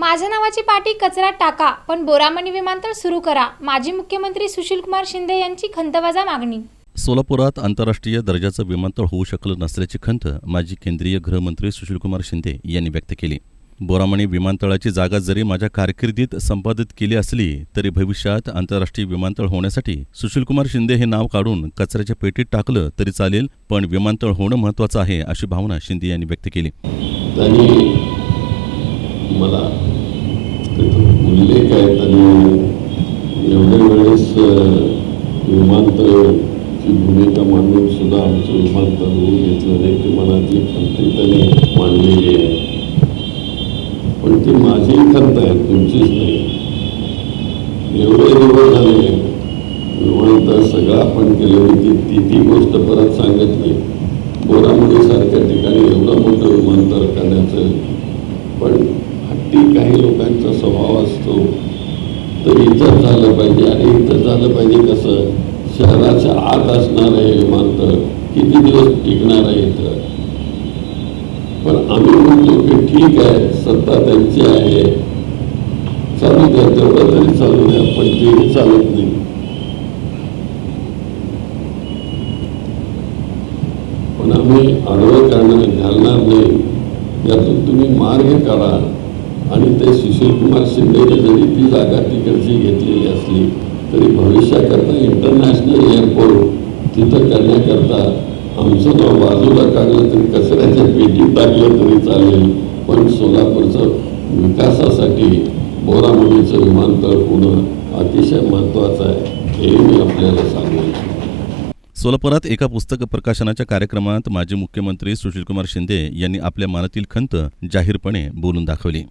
माझ्या नावाची पाटी कचऱ्यात टाका पण बोरामणी विमानतळ सुरू करा. माजी मुख्यमंत्री सुशीलकुमार शिंदे यांची खंतवजा मागणी. सोलापुरात आंतरराष्ट्रीय दर्जाचं विमानतळ होऊ शकलं नसल्याची खंत माजी केंद्रीय गृहमंत्री सुशीलकुमार शिंदे यांनी व्यक्त केली. बोरामणी विमानतळाची जागा जरी माझ्या कारकिर्दीत संपादित केली असली तरी भविष्यात आंतरराष्ट्रीय विमानतळ होण्यासाठी सुशीलकुमार शिंदे हे नाव काढून कचऱ्याच्या पेटीत टाकलं तरी चालेल पण विमानतळ होणं महत्त्वाचं आहे अशी भावना शिंदे यांनी व्यक्त केली. मला एवढ्या वेळेस विमानतळची भूमिका मांडून सुद्धा आमचं विमानतळ होऊ घेतलं नाही ती मनातली खंत त्यांनी मांडलेली आहे. पण ती माझी खंत आहे तुमचीच नाही. एवढे दिवस झाले विमानतळ सगळा आपण केलं होती ती ती गोष्ट परत सांगत नाही बोरामुडीसारख्या ठिकाणी एवढं मोठं विमानतळ करण्याचं. पण हट्टी काही लोकांचा स्वभाव असतो. तर इथं झालं पाहिजे. आणि इथं झालं पाहिजे कसं? शहराच्या आत असणार आहे विमानतळ किती दिवस टिकणार आहे इथं? पण आम्ही म्हणतो की ठीक आहे सत्ता त्यांची आहे. चालू द्या तेवढं तरी चालू द्या पण तेही चालत नाही. पण आम्ही आडवं करणार घालणार नाही. यातून तुम्ही मार्ग काढा. आणि ते सुशीलकुमार शिंदेने जरी ती जागा तिकडची घेतलेली असली तरी भविष्याकरता इंटरनॅशनल एअरपोर्ट तिथं करण्याकरता आमचं नाव बाजूला काढलं तरी कचऱ्याच्या पेटीत टाकलं तरी चालेल. पण सोलापूरचं विकासासाठी बोरामुलीचं विमानतळ होणं अतिशय महत्त्वाचं आहे हे मी आपल्याला सांगू इच्छितो. सोलापुरात एका पुस्तक प्रकाशनाच्या कार्यक्रमात माजी मुख्यमंत्री सुशीलकुमार शिंदे यांनी आपल्या मनातील खंत जाहीरपणे बोलून दाखवली.